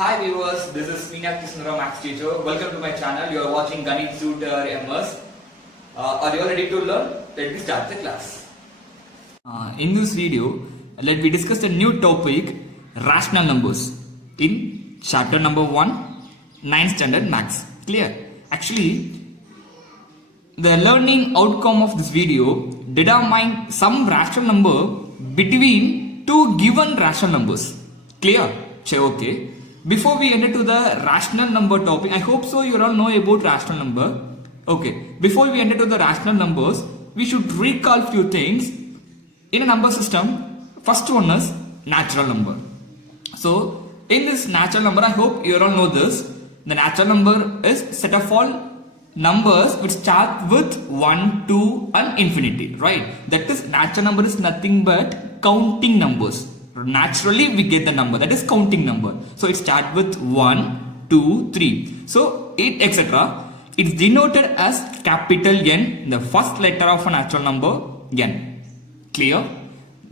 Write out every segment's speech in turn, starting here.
Hi viewers, this is Meenakshi Sundaram Max teacher. Welcome to my channel. You are watching Ganit Tutor MS. Are you all ready to learn? Let me start the class. In this video, let me discuss a new topic, rational numbers in chapter number 1, 9th standard Max. Clear? Actually, the learning outcome of this video determine some rational number between two given rational numbers. Clear? Okay. Before we enter to the rational number topic, I hope so you all know about rational number. Okay. Before we enter to the rational numbers, we should recall few things. In a number system, first one is natural number. So, in this natural number, I hope you all know this. The natural number is set of all numbers which start with 1, 2 and infinity, right? That is, natural number is nothing but counting numbers. Naturally we get the number, that is counting number. So it starts with 1, 2, 3. So it etc. It's denoted as capital N, the first letter of a natural number N. Clear?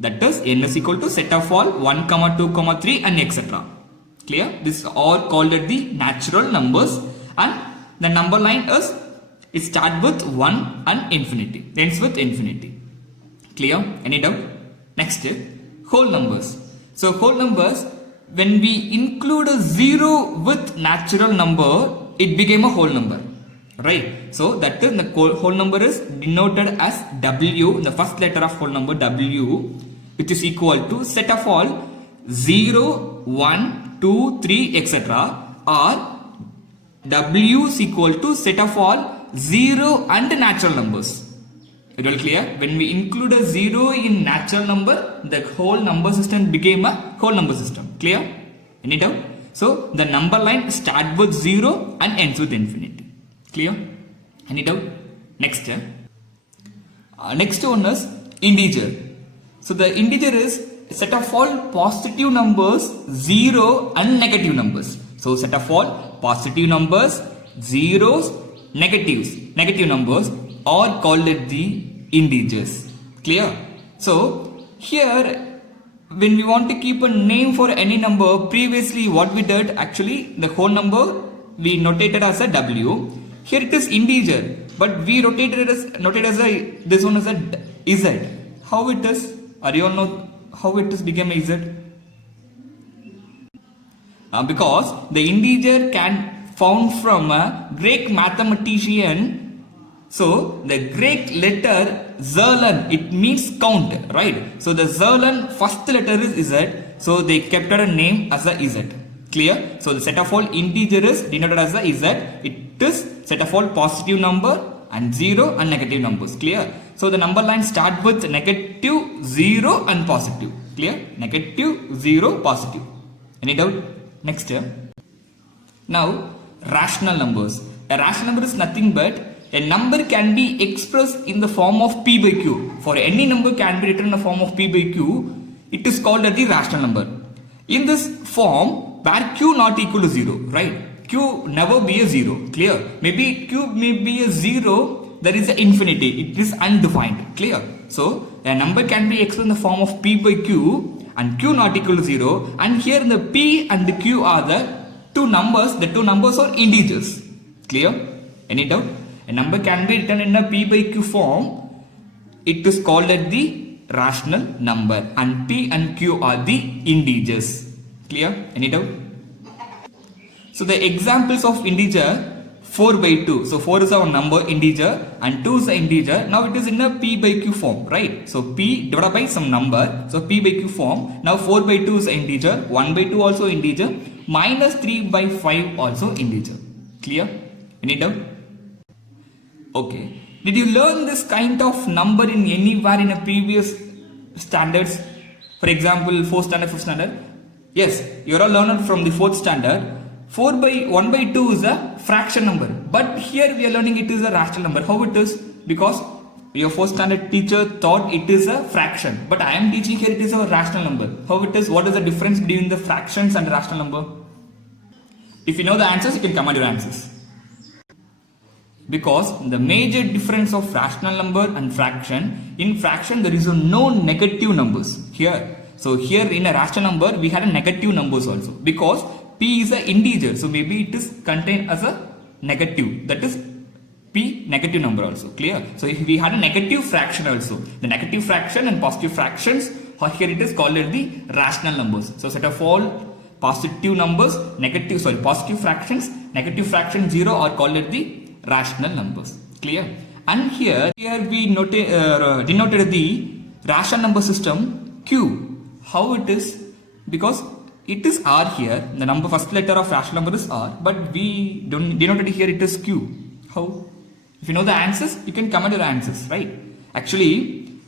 That is, N is equal to set of all 1, 2, 3 and etc. Clear? This is all called as the natural numbers, and the number line is, it starts with 1 and infinity, ends with infinity. Clear? Any doubt? Next, whole numbers. So whole numbers, when we include a 0 with natural number, it became a whole number, right? So that is, the whole number is denoted as W, the first letter of whole number W, which is equal to set of all 0, 1, 2, 3 etc. or W is equal to set of all 0 and natural numbers. It will clear? When we include a 0 in natural number, the whole number system became a whole number system. Clear? Any doubt? So the number line starts with 0 and ends with infinity. Clear? Any doubt? Next, next one is integer. So the integer is set of all positive numbers, 0 and negative numbers. So set of all positive numbers, zeros, negative numbers are called the integers. Clear? So here, when we want to keep a name for any number, previously what we did, actually the whole number we notated as a W. Here it is integer, but we notated as a, this one is a Z. How it is? Are you all know how it is became a Z? Because the integer can found from a Greek mathematician. So the Greek letter Zerlan, it means count, right? So the Zerlan first letter is Z, so they kept a name as a Z. Clear? So the set of all integer is denoted as a Z. It is set of all positive number and 0 and negative numbers. Clear? So the number line start with negative, 0 and positive. Clear? Negative, 0, positive. Any doubt? Next. Now, rational numbers. A rational number is nothing but a number can be expressed in the form of P by Q. For any number can be written in the form of P by Q, it is called as the rational number. In this form, where Q not equal to 0, right? Q never be a 0. Clear? Maybe Q may be a 0, there is an infinity. It is undefined. Clear? So, a number can be expressed in the form of P by Q and Q not equal to 0. And here the P and the Q are the two numbers. The two numbers are integers. Clear? Any doubt? A number can be written in a P by Q form. It is called as the rational number, and P and Q are the integers. Clear? Any doubt? So the examples of integer, 4 by 2. So 4 is our number integer and 2 is an integer. Now it is in a P by Q form, right? So P divided by some number. So P by Q form. Now 4 by 2 is an integer. 1 by 2 also integer. Minus 3 by 5 also integer. Clear? Any doubt? Okay. Did you learn this kind of number in anywhere in a previous standards? For example, 4th standard, 5th standard? Yes, you are all learned from the 4th standard. 1 by 2 is a fraction number. But here we are learning it is a rational number. How it is? Because your 4th standard teacher thought it is a fraction. But I am teaching here it is a rational number. How it is? What is the difference between the fractions and the rational number? If you know the answers, you can comment your answers. Because the major difference of rational number and fraction, in fraction there is no negative numbers here. So here in a rational number we had a negative numbers also, because p is an integer, so maybe it is contained as a negative, that is p negative number also. Clear? So if we had a negative fraction also, the negative fraction and positive fractions, here it is called as the rational numbers. So set of all positive numbers, positive fractions, negative fraction 0 are called as the rational numbers. Clear? And here we denoted the rational number system q. How it is? Because it is r here, the number first letter of rational number is r, but we denoted here it is q. How? If you know the answers, you can comment your answers, right? Actually,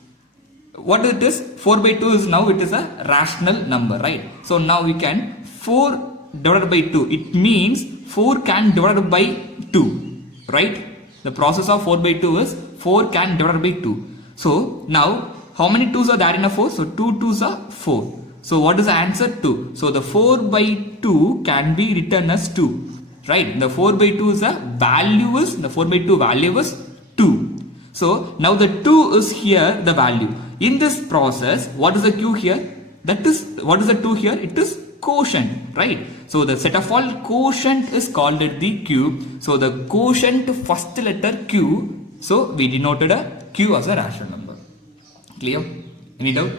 what it is, 4 by 2 is now it is a rational number, right? So now we can 4 divided by 2. It means 4 can divided by 2, right? The process of 4 by 2 is 4 can divided by 2. So now how many 2's are there in a 4? So 2 2's are 4. So what is the answer? 2. So the 4 by 2 can be written as 2. Right, the 4 by 2 is the value is, the 4 by 2 value is 2. So now the 2 is here the value. In this process, what is the q here? That is, what is the 2 here? It is quotient, right? So the set of all quotient is called the q. So the quotient first letter q. So we denoted a q as a rational number. Clear? Any doubt?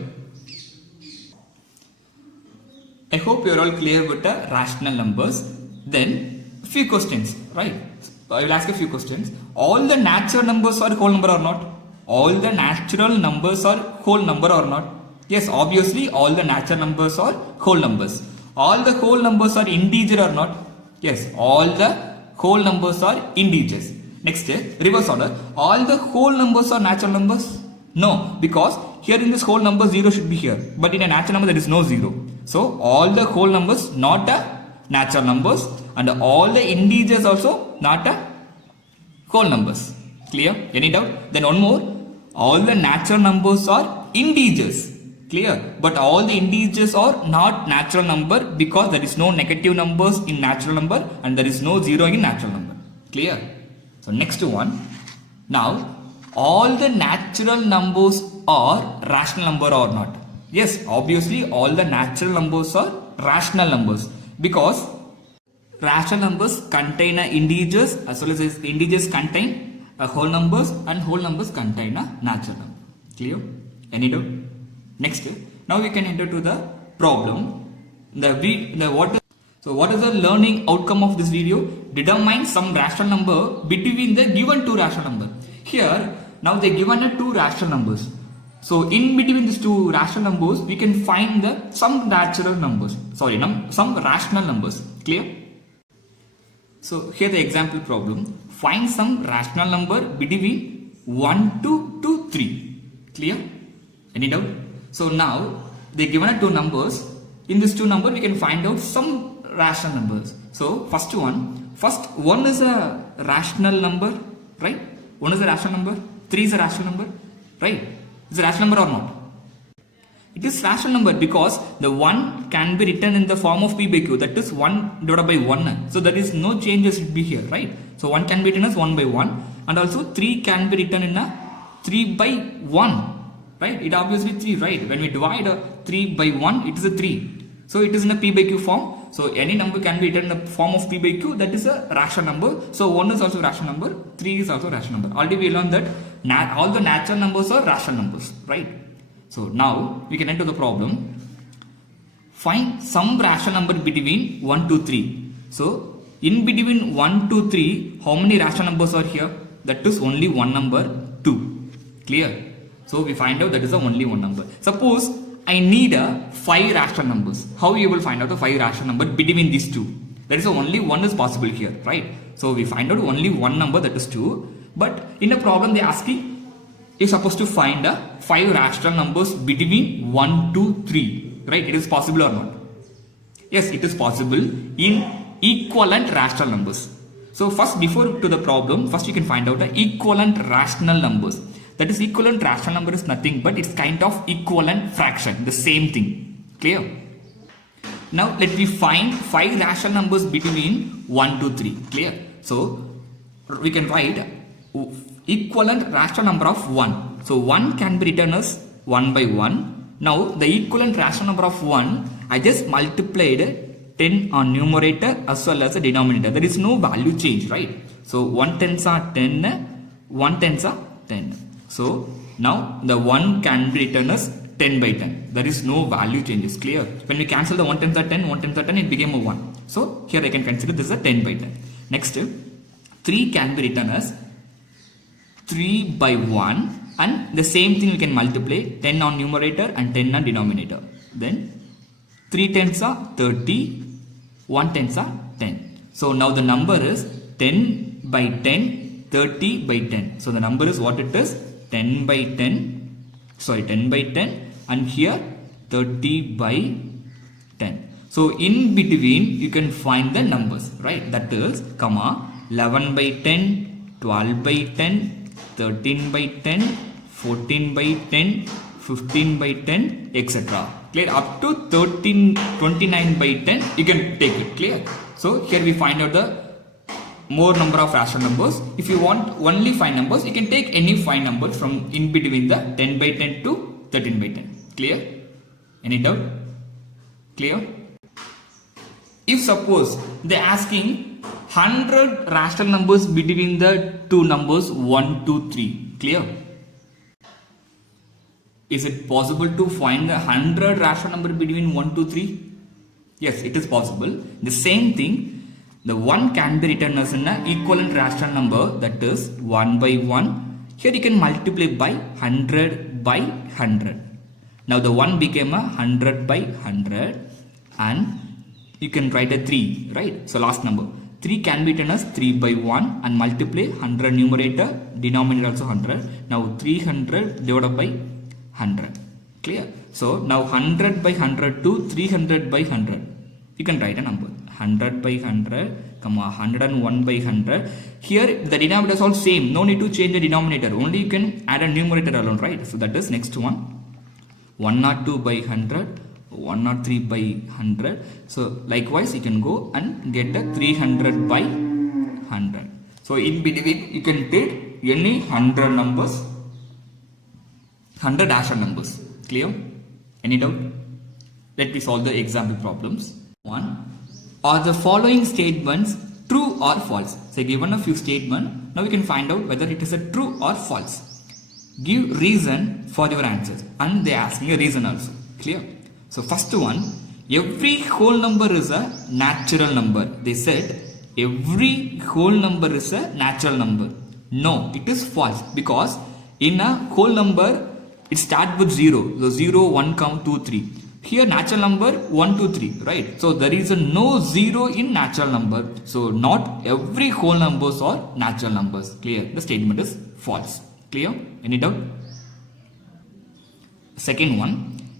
I hope you are all clear with the rational numbers. Then few questions, right? I will ask a few questions. All the natural numbers are whole number or not? All the natural numbers are whole number or not? Yes, obviously all the natural numbers are whole numbers. All the whole numbers are integer or not? Yes, all the whole numbers are integers. Next, reverse order. All the whole numbers are natural numbers? No, because here in this whole number 0 should be here. But in a natural number there is no 0. So all the whole numbers not a natural numbers, and all the integers also not a whole numbers. Clear? Any doubt? Then one more. All the natural numbers are integers. Clear? But all the integers are not natural number because there is no negative numbers in natural number and there is no 0 in natural number. Clear? So next one. Now all the natural numbers are rational number or not? Yes, obviously all the natural numbers are rational numbers, because rational numbers contain integers as well as integers contain whole numbers and whole numbers contain a natural number. Clear? Any doubt? Next, now we can enter to the problem. So what is the learning outcome of this video? Determine some rational number between the given two rational number. Here now they given two rational numbers. So in between these two rational numbers, we can find some natural numbers. Some rational numbers. Clear? So here the example problem. Find some rational number between 1 to 3. Clear? Any doubt? So now they given two numbers. In these two numbers, we can find out some rational numbers. So first one is a rational number, right? 1 is a rational number. 3 is a rational number, right? Is a rational number or not? It is rational number because the 1 can be written in the form of p by q, that is 1 divided by 1. So there is no changes to be here, right? So 1 can be written as 1 by 1, and also 3 can be written in a 3 by 1, right? It obviously 3, right? When we divide 3 by 1, it is a 3. So it is in a p by q form. So any number can be written in the form of p by q, that is a rational number. So 1 is also a rational number, 3 is also a rational number. Already we learned that all the natural numbers are rational numbers, right? So now we can enter the problem. Find some rational number between 1 to 3. So in between 1 to 3, how many rational numbers are here? That is only one number, 2. Clear? So we find out that is only one number. Suppose I need 5 rational numbers. How you will find out the 5 rational number between these two? That is only one is possible here, right? So we find out only one number, that is 2. But in a problem they asking, you're supposed to find 5 rational numbers between 1 to 3, right? It is possible or not? Yes, it is possible in equivalent rational numbers. So first, before to the problem, first you can find out the equivalent rational numbers. That is, equivalent rational number is nothing but it's kind of equivalent fraction, the same thing. Clear? Now let me find 5 rational numbers between 1 to 3. Clear? So we can write equivalent rational number of 1. So 1 can be written as 1 by 1. Now the equivalent rational number of 1, I just multiplied 10 on numerator as well as the denominator. There is no value change, right? So 1 tens are 10, 1 tens are 10. So now the 1 can be written as 10 by 10. There is no value changes, clear? When we cancel the 1 tens are 10, 1 tens are 10, it became a 1. So here I can consider this as a 10 by 10. Next, 3 can be written as 3 by 1, and the same thing we can multiply 10 on numerator and 10 on denominator. Then 3 tens are 30, 1 tens are 10. So now the number is 10 by 10, 30 by 10. So the number is what it is? 10 by 10, 10 by 10, and here 30 by 10. So in between you can find the numbers, right? That is, 11 by 10, 12 by 10, 13 by 10, 14 by 10, 15 by 10, etc. Clear? Up to 29 by 10 you can take it, clear? So here we find out the more number of rational numbers. If you want only 5 numbers, you can take any 5 numbers from in between the 10 by 10 to 13 by 10. Clear? Any doubt? Clear? If suppose they are asking 100 rational numbers between the two numbers 1, 2, 3. Clear? Is it possible to find the 100 rational number between 1, 2, 3? Yes, it is possible. The same thing, the 1 can be written as an equivalent rational number, that is 1 by 1. Here you can multiply by 100 by 100. Now the 1 became a 100 by 100, and you can write a 3, right? So last number. 3 can be written as 3 by 1 and multiply 100 numerator, denominator also 100. Now 300 divided by 100. Clear? So now 100 by 100 to 300 by 100. You can write a number. 100 by 100, 101 by 100. Here the denominator is all same. No need to change the denominator. Only you can add a numerator alone, right? So that is next one. 102 by 100, 103 by 100. So likewise you can go and get a 300 by 100. So in between you can take any 100 numbers, 100 rational numbers. Clear? Any doubt? Let me solve the example problems. 1. Are the following statements true or false? So given a few statements, now we can find out whether it is a true or false. Give reason for your answers, and they ask me a reason also. Clear? So first one, every whole number is a natural number. They said every whole number is a natural number. No, it is false, because in a whole number it starts with 0. So 0, 1, 2, 3. Here natural number 1, 2, 3, right? So there is no 0 in natural number. So not every whole numbers are natural numbers. Clear? The statement is false. Clear? Any doubt? Second one,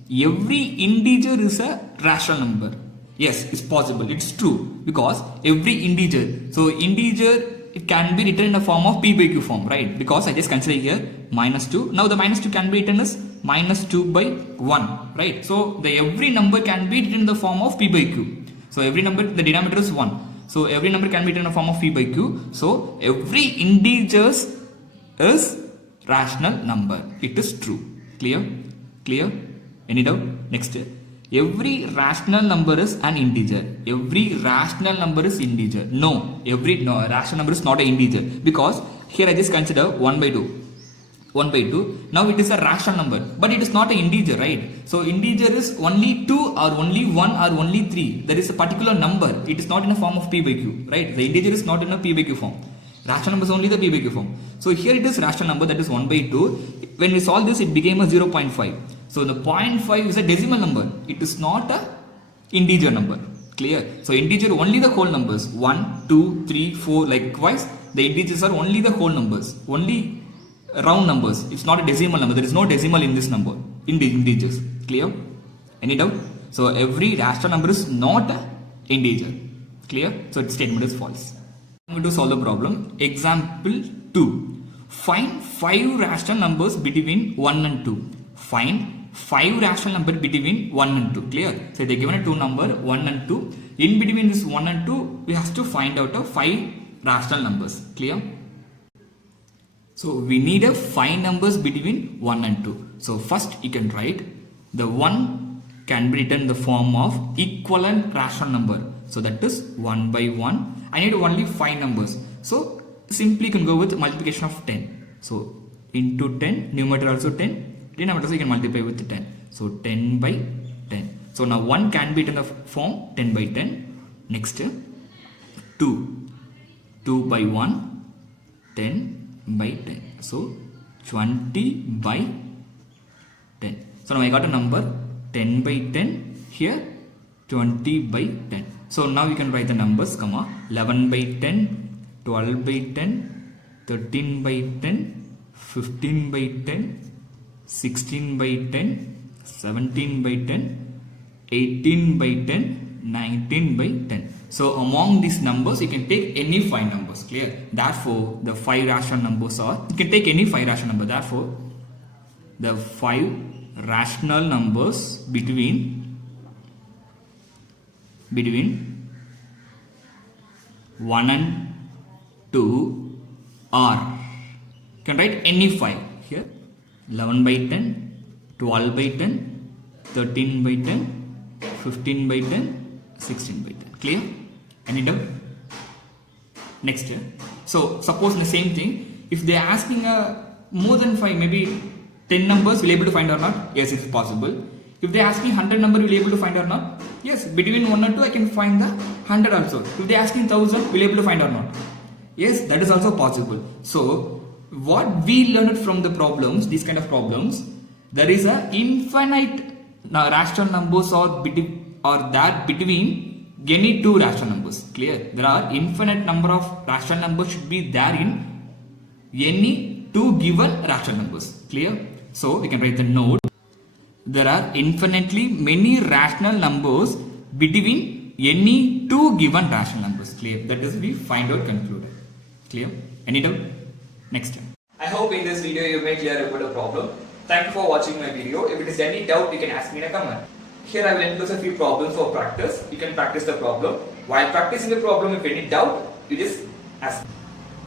every integer is a rational number. Yes, it's possible. It's true, because every integer. So integer, it can be written in the form of p by q form, right? Because I just consider here minus 2. Now the minus 2 can be written as minus 2 by 1, right? So the every number can be written in the form of p by q. So every number, the denominator is 1. So every number can be written in the form of p by q. So every integer is rational number. It is true. Clear? Clear? Any doubt? Next. Every rational number is an integer. Every rational number is integer. No, rational number is not an integer, because here I just consider 1 by 2. 1 by 2. Now it is a rational number, but it is not an integer, right? So integer is only 2 or only 1 or only 3. There is a particular number. It is not in a form of p by q, right? The integer is not in a p by q form. Rational number is only the p by q form. So here it is rational number, that is 1 by 2. When we solve this, it became a 0.5. So the 0.5 is a decimal number. It is not a integer number. Clear? So integer only the whole numbers. 1, 2, 3, 4. Likewise, the integers are only the whole numbers. Only round numbers. It's not a decimal number. There is no decimal in this number. In the integers. Clear? Any doubt? So every rational number is not an integer. Clear? So its statement is false. I'm going to solve the problem. Example 2. Find 5 rational numbers between 1 and 2. Find 5 rational numbers between 1 and 2. Clear? So they given a 2 number 1 and 2. In between this 1 and 2, we have to find out a 5 rational numbers. Clear? So we need a 5 numbers between 1 and 2. So first you can write the 1 can be written in the form of equivalent rational number. So that is 1 by 1. I need only 5 numbers. So simply you can go with multiplication of 10. So into 10, numerator also 10, denominator also you can multiply with 10. So 10 by 10. So now 1 can be written in the form 10 by 10. Next 2. 2 by 1, 10 by 10. So 20 by 10. So now I got a number 10 by 10 here, 20 by 10. So now you can write the numbers, 11 by 10, 12 by 10, 13 by 10, 15 by 10, 16 by 10, 17 by 10, 18 by 10, 19 by 10. So among these numbers you can take any 5 numbers, clear? Therefore the 5 rational numbers are, you can take any 5 rational number. Therefore the 5 rational numbers between 1 and 2 are, you can write any 5 here, 11 by 10, 12 by 10, 13 by 10, 15 by 10, 16 by 10. Clear? Any doubt? Next here. So suppose the same thing, if they are asking more than 5, maybe 10 numbers, will you able to find or not? Yes, it's possible. If they are asking 100 number, will you able to find or not? Yes, between 1 and 2 I can find the 100 also. If they are asking 1000, will you able to find or not? Yes, that is also possible. So what we learned from the problems, these kind of problems, there is a infinite rational numbers or that between any 2 rational numbers. Clear? There are infinite number of rational numbers should be there in any 2 given rational numbers. Clear? So we can write the note. There are infinitely many rational numbers between any 2 given rational numbers. Clear? That is we find out concluded. Clear? Any doubt? Next time. I hope in this video you made clear about the problem. Thank you for watching my video. If it is any doubt, you can ask me in a comment. Here I will enclose a few problems for practice. You can practice the problem. While practicing the problem, if any doubt, you just ask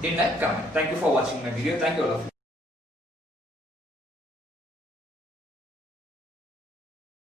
in a comment. Thank you for watching my video. Thank you all of you.